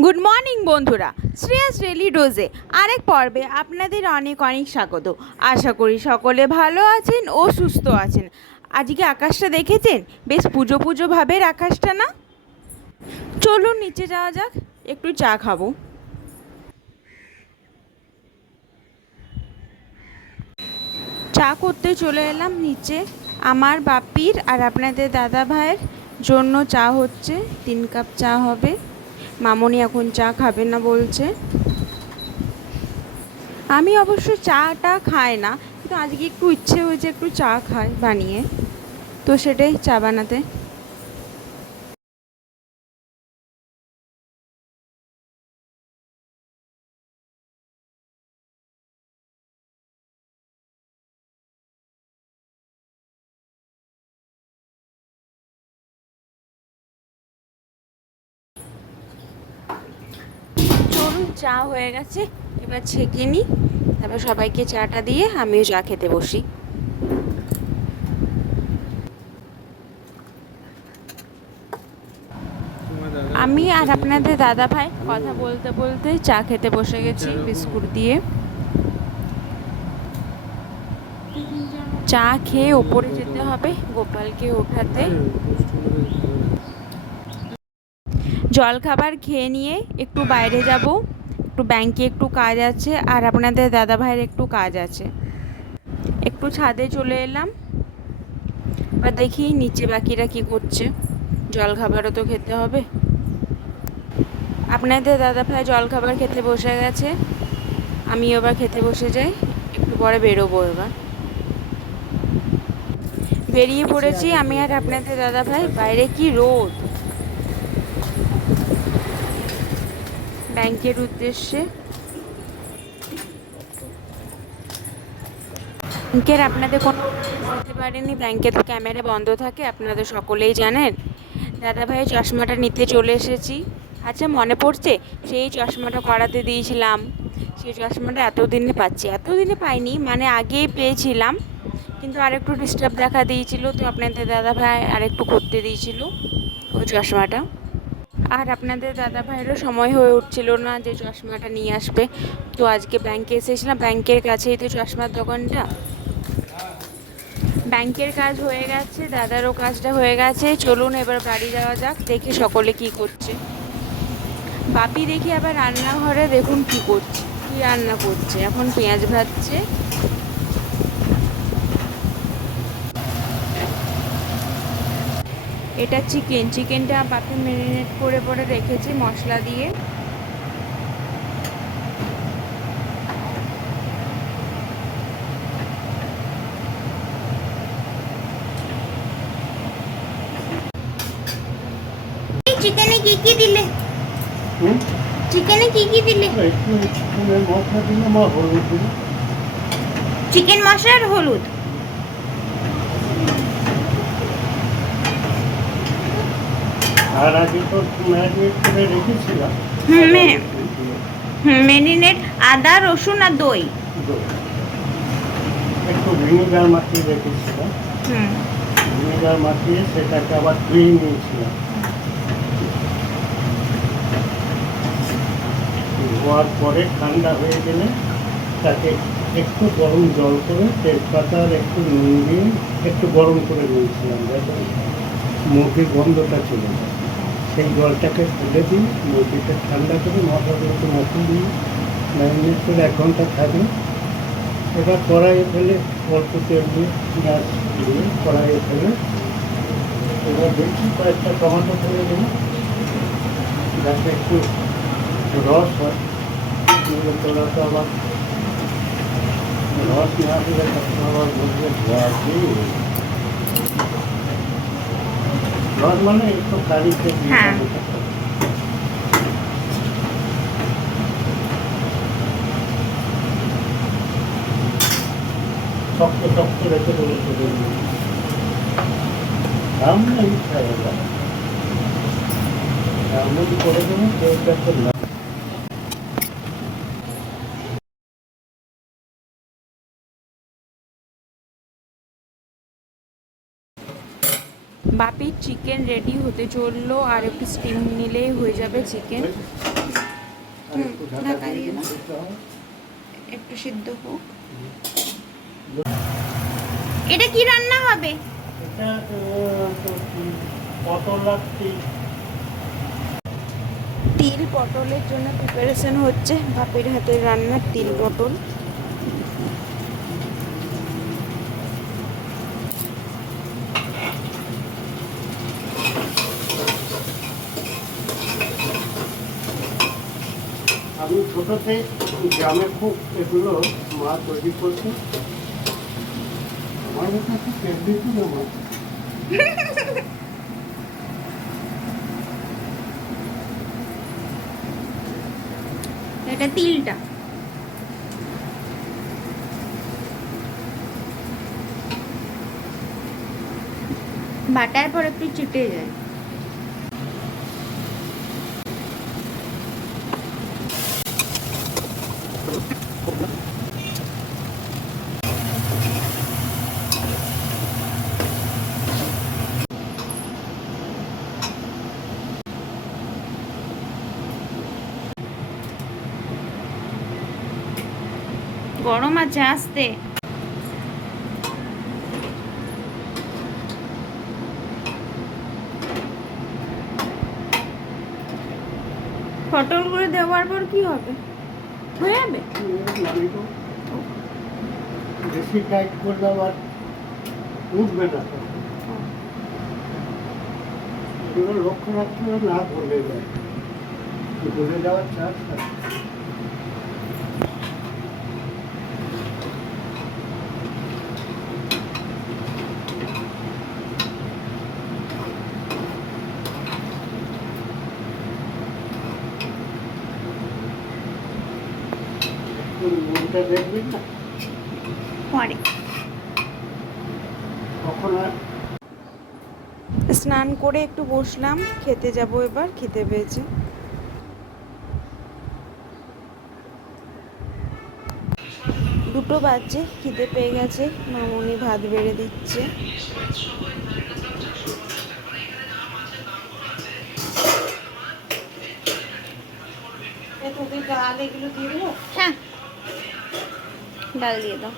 Good morning বন্ধুরা, Shreyas daily ডোজে আরেক পর্বে আপনাদের অনেক অনেক স্বাগত। আশা করি সকলে ভালো আছেন ও সুস্থ আছেন। আজকে আকাশটা দেখেছেন? বেশ পুজো পুজো ভাবের আকাশটা না? চলুন নিচে যাওয়া যাক, একটু চা খাবো। চা করতে চলে এলাম নিচে। আমার বাপির আর আপনাদের দাদা ভাইয়ের জন্য চা হচ্ছে, 3 কাপ চা হবে। মামনি এখন চা খাবে না বলছে। আমি অবশ্য চাটা খাই না, কিন্তু আজকে একটু ইচ্ছে হয়েছে একটু চা খাই বানিয়ে, তো সেটাই চা বানাতে। চলুন, চা হয়ে গেছে, এবার ছেঁকে নিই, তারপর সবাইকে চাটা দিয়ে আমিও চা খেতে বসি। আমি আর আপনাদের দাদা ভাই কথা বলতে বলতে চা খেতে বসে গেছি বিস্কুট দিয়ে। চা খেয়ে ওপরে যেতে হবে গোপালকে ওঠাতে। জলখাবার খেয়ে নিয়ে একটু বাইরে যাব, একটু ব্যাংকে একটু কাজ আছে, আর আপনাদের দাদা ভাইয়ের একটু কাজ আছে। একটু ছাদে চলে এলাম, এবার দেখি নিচে বাকিরা কি করছে। জলখাবারও তো খেতে হবে। আপনাদের দাদা ভাই জলখাবার খেতে বসে গেছে, আমিও এবার খেতে বসে যাই। একটু পরে বেরোবো। এবার বেরিয়ে পড়েছি আমি আর আপনাদের দাদা ভাই। বাইরে কি রোদ! ব্যাংকের উদ্দেশ্যে। ব্যাংকের আপনাদের কোনো বুঝতে পারেনি, ব্যাংকে তো ক্যামেরা বন্ধ থাকে, আপনাদের সকলেই জানেন। দাদা ভাই চশমাটা নিতে চলে এসেছি। আচ্ছা, মনে পড়ছে সেই চশমাটা করাতে দিয়েছিলাম, সেই চশমাটা এতদিনে পাচ্ছি। এতদিনে পাইনি মানে আগেই পেয়েছিলাম, কিন্তু আরেকটু ডিস্টার্ব দেখা দিয়েছিল, তো আপনাদের দাদা ভাই আরেকটু করতে দিয়েছিল ওই চশমাটা। আর আপনাদের দাদা ভাইয়েরও সময় হয়ে উঠছিল না যে চশমাটা নিয়ে আসবে, তো আজকে ব্যাংকে এসেছিলাম। ব্যাংকের কাছেই তো চশমার দোকানটা। ব্যাংকের কাজ হয়ে গেছে, দাদারও কাজটা হয়ে গেছে। চলুন এবার বাড়ি যাওয়া যাক, দেখি সকলে কি করছে। বাপি দেখি আবার রান্নাঘরে, দেখুন কি করছে, কি রান্না করছে। এখন পেঁয়াজ ভাজছে। এটা চিকেন। চিকেনটা বাপি ম্যারিনেট করে পরে রেখেছি মশলা দিয়ে। চিকেনে কি কি দিলে? চিকেনে কি কি দিলে? চিকেন মশলা আর হলুদ। আর আগে তো ম্যারিনেট করে রেখেছিলাম। ম্যারিনেট, আদা রসুন আর দই। একটু ভিনেগার মাখিয়ে রেখেছিলাম। ভিনেগার মাখিয়ে সেটাকে আবার ধুয়ে নিয়েছিলাম। ধোয়ার পরে ঠান্ডা হয়ে গেলে তাকে একটু গরম জল করে তেজপাতা আর একটু নুন দিয়ে একটু গরম করে নিয়েছিলাম, যাতে মুরগির গন্ধটা চলে যায়। সেই জলটাকে ফেলে দিই, মুরগিটা ঠান্ডা করে মশলাগুলোকে মশলা দিয়ে ম্যারিনেট করে 1 ঘন্টা থাকবে। এবার কড়াইয়ে ফেলে অল্প তেল দিয়ে পেঁয়াজ দিয়ে কড়াইয়ে ফেলে এবার দেখি কয়েকটা টমেটো ফেলে দেবো, যাতে একটু রস হয়। তোরা তো আবার রস না দিলে তখন আবার বলবে ধোয়া দিয়ে রস মানে একটু কারিতে শক্ত শক্ত রেখে দেবো। দাম না ইচ্ছা হয়ে যায় মধ্যে করে দেবো কেউটা করলাম। বাপির চিকেন রেডি হতে চললো, আর একটু স্টিম নিলেই হয়ে যাবে চিকেন। আর একটু ঢাকা ঢাকা দিয়ে দিয়ে দিন, দাও। দিতে হবে। একটু সিদ্ধ হোক। এটা কি রান্না হবে? এটা তো পটল আর তিল। তিল পটলের জন্য প্রিপারেশন হচ্ছে, বাপের হাতের রান্না তিল পটল। আমি ছোটোতে গ্রামে খুব এগুলো মা তৈরি করছে, আমার কাছে খুব ফেভারিট না মা। এটা তিলটা বাটার পর একটু চিটে যায়। গরম আছে, আসতে। পটলগুলো দেওয়ার পর কি হবে? হয়ে যাবে? আমি তো বেশি টাইট করলে আবার উঠবে না তো। এগুলো লক্ষ্য রাখতে হবে না গলে যায়, গলে যাওয়ার চান্স থাকে। মনটা দেখবেন না পরে কখন আর স্নান করে একটু বসলাম, খেতে যাব এবার, খেতে পেয়েছে। দুটো বাজছে, খিদে পেয়ে গেছে, মামুনি ভাত বেড়ে দিচ্ছে। ডাল এগুলো দিয়ে দেবো? হ্যাঁ, ডাল দিয়ে দাও।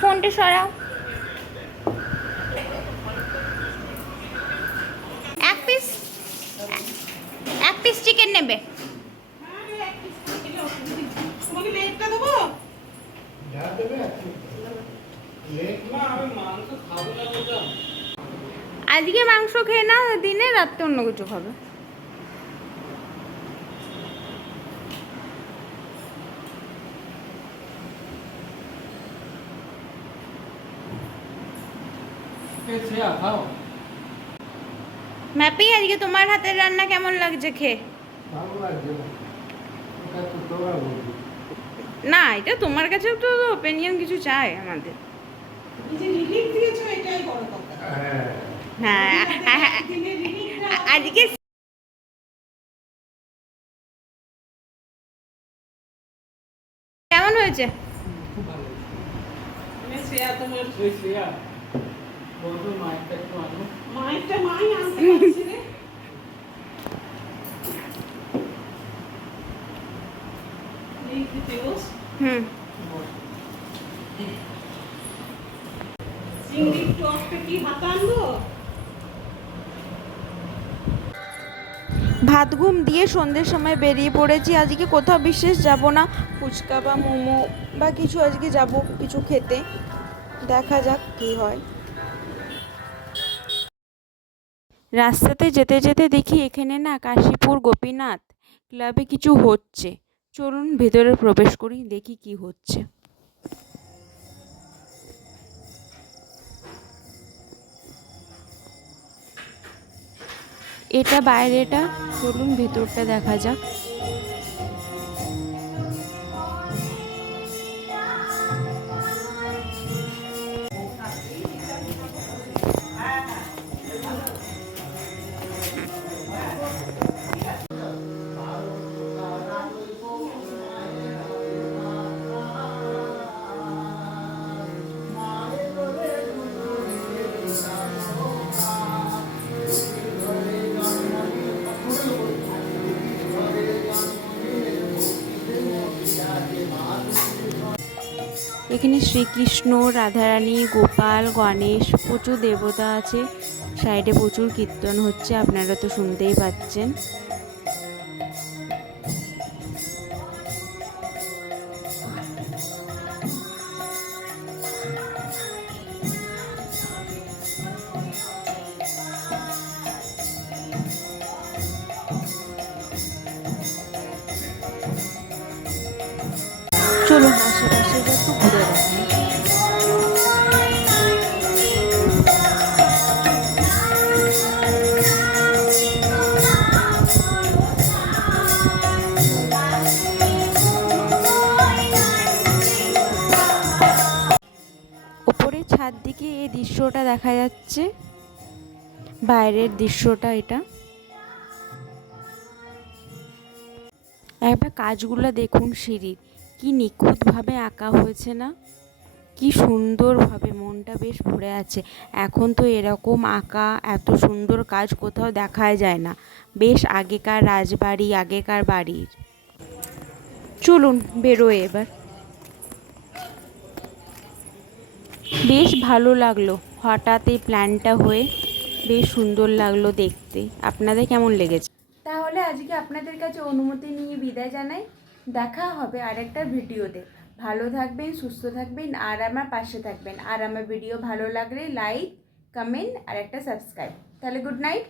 ফোনটা সরাও। এক পিস, এক পিস চিকেন নেবে? ঝাড় দেবে আজকে মাংস খেয়ে না, দিনে রাত্রে অন্য কিছু খাবে। ম্যাপি, আজকে তোমার হাতের রান্না কেমন লাগছে খেয়ে? ভালো লাগছে না, এটা তো তোরা বলবি। না, এটা তোমার কাছেও তো ওপিনিয়ন কিছু চাই আমাদের। হ্যাঁ হ্যাঁ, আজকে কেমন হয়েছে? খুব ভালো। হুম, ভাত ঘুম দিয়ে সন্ধ্যের সময় বেরিয়ে পড়েছি। আজকে কোথাও বিশেষ যাব না, ফুচকা বা মোমো বা কিছু আজকে যাব কিছু খেতে, দেখা যাক কি হয়। রাস্তাতে যেতে যেতে দেখি এখানে না কাশীপুর গোপীনাথ ক্লাবে কিছু হচ্ছে। চলুন ভেতরে প্রবেশ করি, দেখি কি হচ্ছে। এটা বাইরেটা, চলুন ভেতরটা দেখা যাক। এখানে শ্রীকৃষ্ণ, রাধারানী, গোপাল, গণেশ, প্রচুর দেবতা আছে। সাইডে প্রচুর কীর্তন হচ্ছে, আপনারা তো শুনতেই পাচ্ছেন। চলুন আশেপাশেটা একটু ঘুরে দেখাই। ওপরে ছাদ দিকে এই দৃশ্যটা দেখা যাচ্ছে, বাইরের দৃশ্যটা এটা। একবার কাজগুলো দেখুন, সিঁড়ির কি নিখুঁতভাবে আঁকা হয়েছে না, কি সুন্দরভাবে, মনটা বেশ ভরে আছে। এখন তো এরকম আঁকা, এত সুন্দর কাজ কোথাও দেখাই যায় না। বেশ আগেকার রাজবাড়ি, আগেকার বাড়ির। চলুন বেরোয় এবার। বেশ ভালো লাগলো হঠাৎ এই প্ল্যানটা হয়ে, বেশ সুন্দর লাগলো দেখতে। আপনাদের কেমন লেগেছে? তাহলে আজকে আপনাদের কাছে অনুমতি নিয়ে বিদায় জানাই। দেখা হবে আরেকটা ভিডিওতে। ভালো থাকবেন, সুস্থ থাকবেন, আর আমার পাশে থাকবেন। আর আমার ভিডিও ভালো লাগলে লাইক, কমেন্ট আর একটা সাবস্ক্রাইব। তাহলে গুড নাইট।